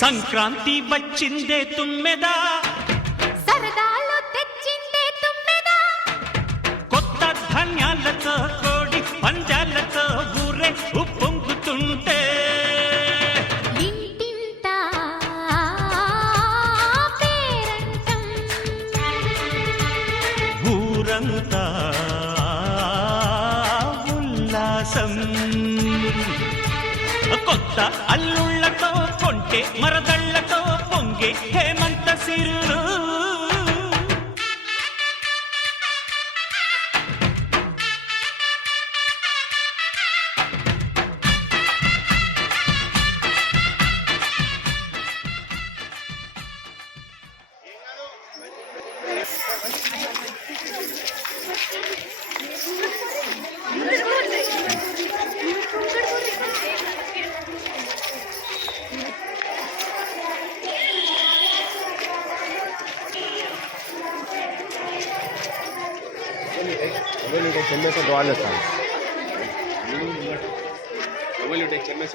సంక్రాంతి వచ్చిందే తుమ్మెదా? సరదాలు తెచ్చిందే తుమ్మెదా? కొత్త ధాన్యాలతో కోడి పంజాలతో ఊరే ఉప్పొంగుతుంటే. పేరంటం. ఊరంతా కొత్త అల్లుళ్ళతో కొంటే మరదళ్ళతో పొంగే హేమంత సిరులు.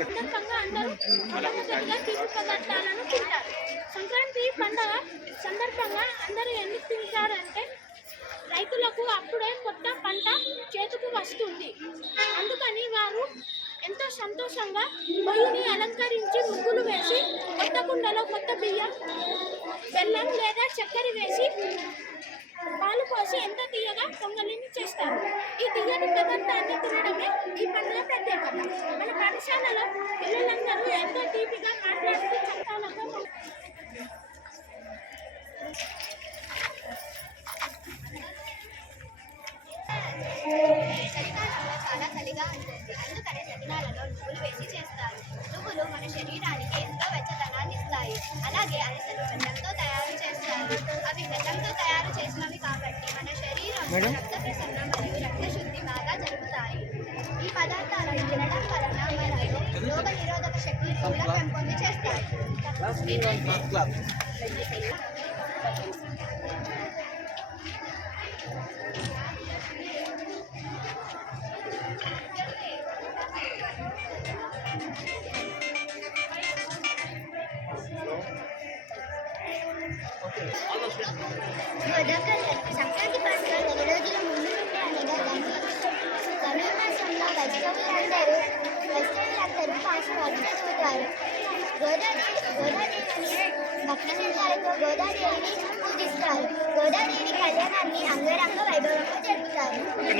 సందర్భంగా అందరూ మొదటిగా తీపి పదార్థాలను తింటారు సంక్రాంతి పండగ సందర్భంగా అందరూ ఎందుకు తింటారంటే రైతులకు అప్పుడే కొత్త పంట చేతికి వస్తుంది. అందుకని వారు ఎంతో సంతోషంగా బొయ్యిని అలంకరించి ముగ్గులు వేసి కొత్త కుండలో కొత్త బియ్యం బెల్లం లేదా చక్కెర వేసి పాలు పోసి ఎంతో తీయగా పొంగలిని చేస్తారు. ఈ తీయని పదార్థాన్ని తినడమే ఈ పండుగ ప్రత్యేకత. మన పాఠశాలలో పిల్లలందరూ ఎంతో తీపిగా మాట్లాడుతూ చట్టాలతో Last game ng club.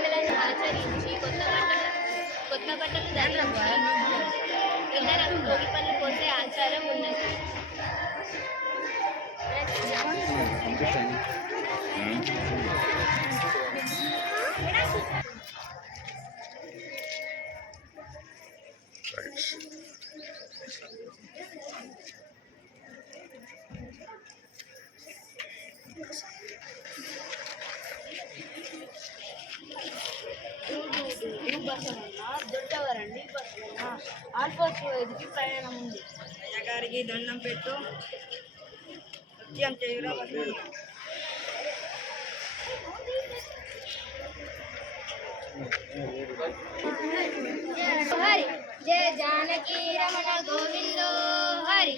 పిల్లలు ఆచరించి కొత్త బట్టలు కొత్త బట్టలు ధరించి భోగి పోసే ఆచారం ఉన్నది దొడ్డవరండి ఆల్ఫోర్స్ ఎదిగి ప్రయాణం ఉంది అయ్యగారికి దండం పెట్టు. నృత్యం చేయురా హరి జయ జానకి రమణ గోవిందో హరి.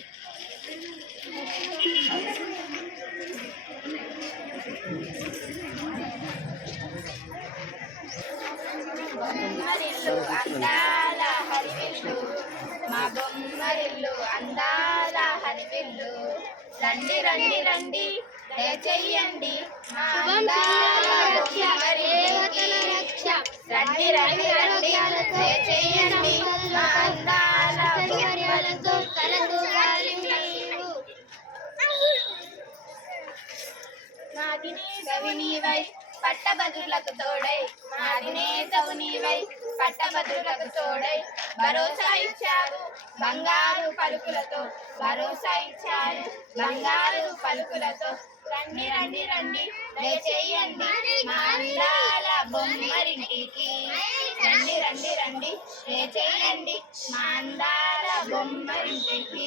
బొమ్మరిల్లు అందాల హరివిల్లు రండి రండి రండి బొమ్మరింటికి. రండి రండి రండి మా అందాల గవినీవై పట్టభద్రులకు తోడై అధినేతవు నీవై. పట్టభద్రులకు తోడై భరోసా ఇచ్చారు బంగారు పలుకులతో. భరోసా ఇచ్చారు బంగారు పలుకులతో. రండి రండి రండి దయచేయండి. మా అందాల బొమ్మరింటికి. రండి రండి రండి దయచేయండి. మా అందాల బొమ్మరింటికి.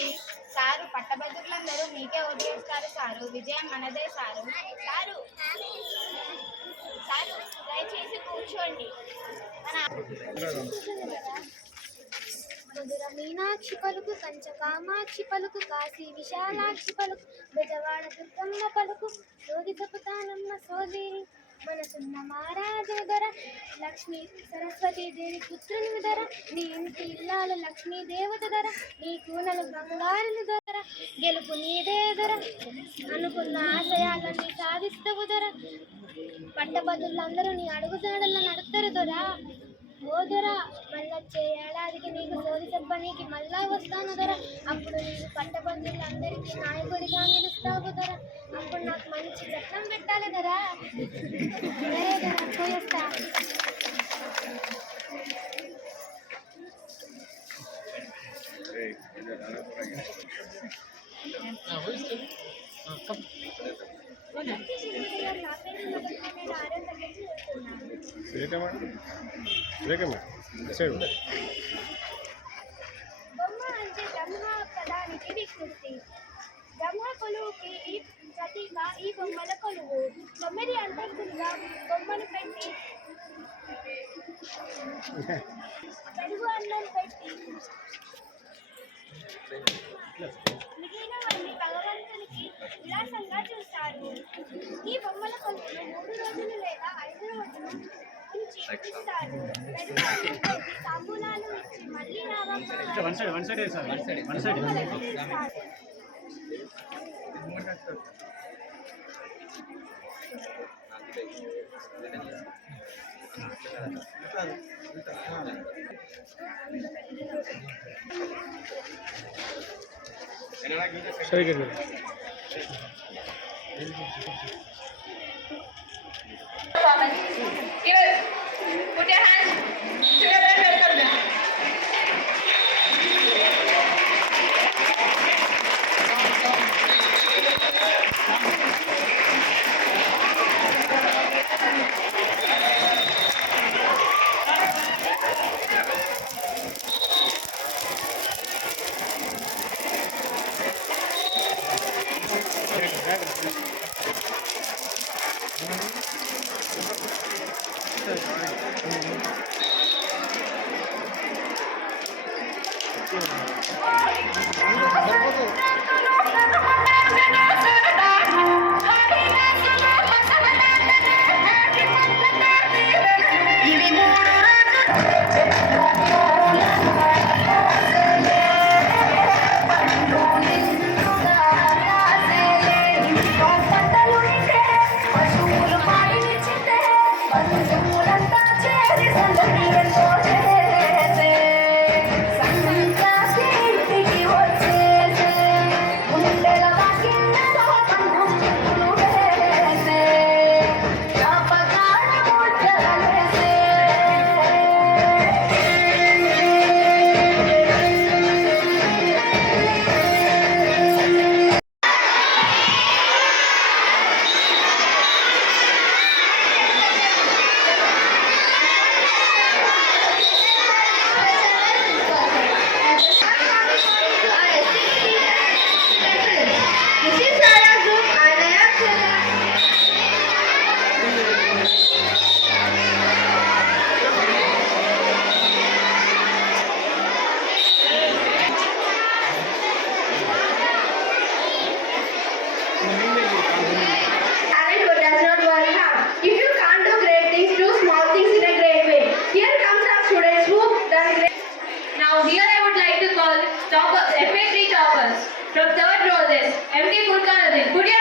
సారు పట్టభద్రులందరూ మీకే వదిలేస్తారు సారు విజయం మనదే సారు. సారు. కూర్చోండి. మధుర మీనాక్షి పలుకు కంచ కామాక్షి పలుకు కాశీ విశాలాక్షి పలుకు బెజవాడ దుర్గమ్మ పలుకు సోది తపుతానమ్మ సోది. మనసున్న మహారాజు ధర లక్ష్మి సరస్వతి దేవి పుత్రుని ధర నీ ఇంటి ఇల్లాల లక్ష్మీ దేవత ధర నీ కూనలు బంగారుని ధర గెలుపు నీదే ధర అనుకున్న ఆశయాలన్నీ సాధిస్తవు ధర. పట్టభద్రులందరూ నీ అడుగుజాడల్లో నడుస్తారు దొరా. ఓ దొర మళ్ళొచ్చే ఏడాదికి నీకు సోది చెప్పనీకి మళ్ళా వస్తాను దొర. అప్పుడు నీకు పట్టబంధువులందరికీ నాయకుడిగా నిలుస్తావు దొర. అప్పుడు నాకు మంచి చట్టం పెట్టాలి దొరా. సరే దొర పోయేస్తా. Rekha madam Rekha madam side బొమ్మ అంటే బ్రహ్మ పదానికి వికృతి బ్రహ్మ కొలువుకి ఈ ప్రతీక ఈ బొమ్మల కొలువు తొమ్మిది అంతస్తులుగా బొమ్మను పెట్టి తెలుగు అన్నం పెట్టి మిగిలినవన్నీ భగవంతునికి విలాసంగా చూస్తారు ఈ బొమ్మల కొలువును మూడు రోజులు లేదా ఐదు రోజులు ఉంచి ఇస్తారు పెరుగు అన్నం పెట్టి తాంబూలాలు ఇచ్చి మళ్ళీ రావమ్మ सही कर लो Now here I would like to call toppers, FA3 toppers. From third row this, MD Furkan Could you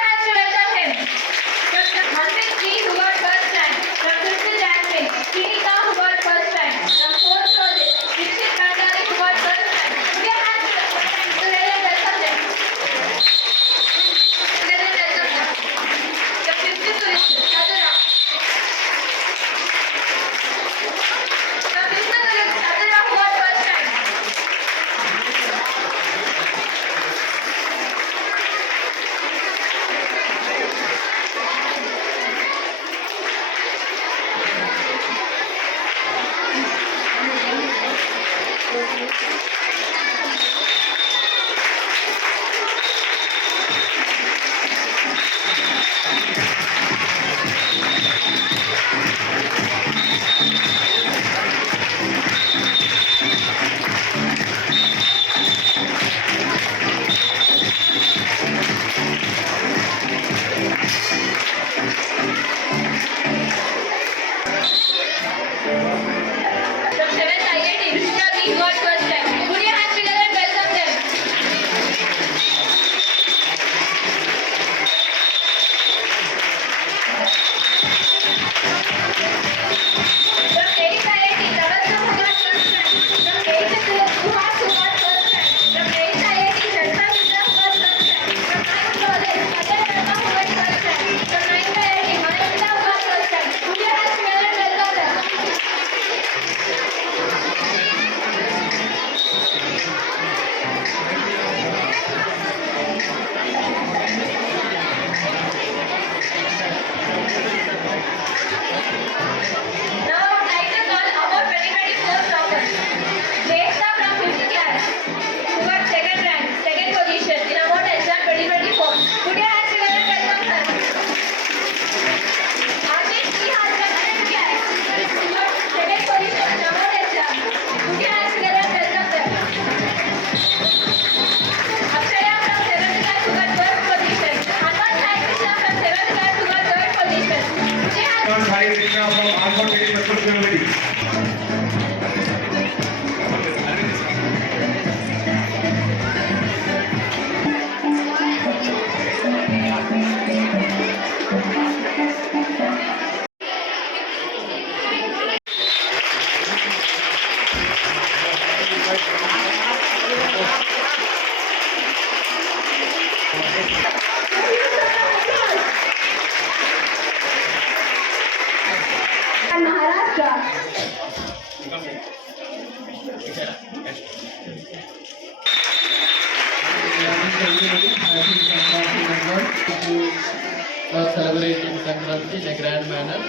are celebrating Sankranti in a grand manner.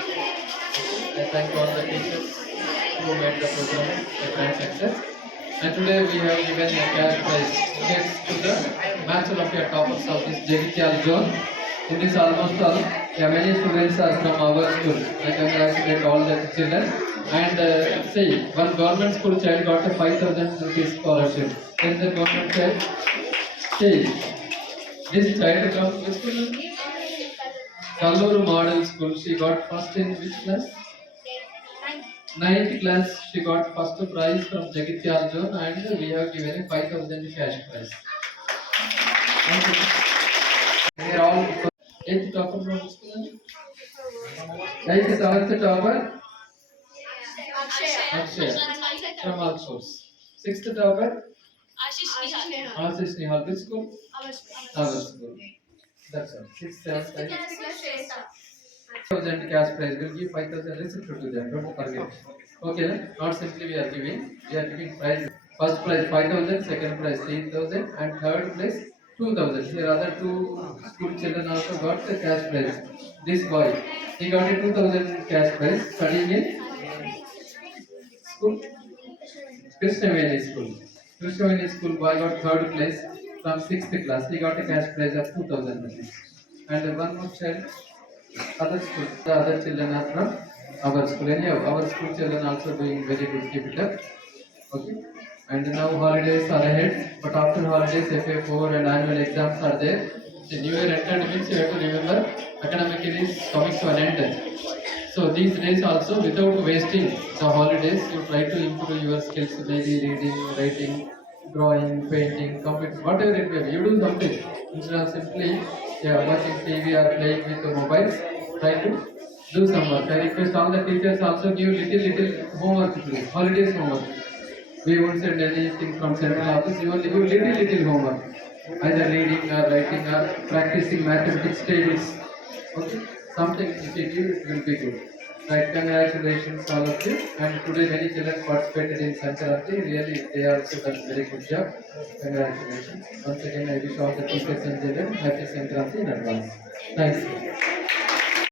I thank all the teachers who made the program a grand success. And today we have given a cash prize to the Maths Olympia toppers of this Jagityal zone. In this almost all, yeah, many students are from our school. I congratulate all the children. And uh, see, one government school child got a 5000 rupees scholarship. Then the government child, see, this child from which school? Kalluru Model School. She got first in which class? Ninth class. She got first prize from Jagityal zone and we have given a 5000 cash prize. Thank you. They are all eighth topper from which school? Eighth, seventh topper? Akshay. From all schools. Sixth topper? Which school? School. That's all. Six, seven, eight. Thousand cash prize. We'll give five thousand receipt to them. Don't forget. Okay, na? not simply we are giving. We are giving prize. First prize five thousand, second prize three thousand, and third place two thousand. Here other two school children also got the cash prize. This boy, he got a two thousand cash prize studying in school. Krishnaveni school. Krishnaveni school boy got third place from sixth class. He got a cash prize of two thousand rupees. And one more child, other school, the other children are from our school. Anyhow, our school children also doing very good. Keep it up. Okay. And now holidays are ahead, but after holidays, FA4 and annual exams are there. The new year entered means you have to remember academic year is coming to an end. So these days also, without wasting the holidays, you try to improve your skills, maybe reading, writing, drawing, painting, computer, whatever it may be. You do something instead of simply yeah, watching TV or playing with the mobiles. Try to do some work. I request all the teachers also give little little homework, please. Holidays homework. We won't send anything from central office. You only give little little homework, either reading or writing or practicing mathematics tables. Okay, something it will be good. Right, congratulations all of you. And today many children participated in Sankranti. Really, they also done very good job. Congratulations. Once again, I wish all the teachers and children happy Sankranti in advance. Thanks.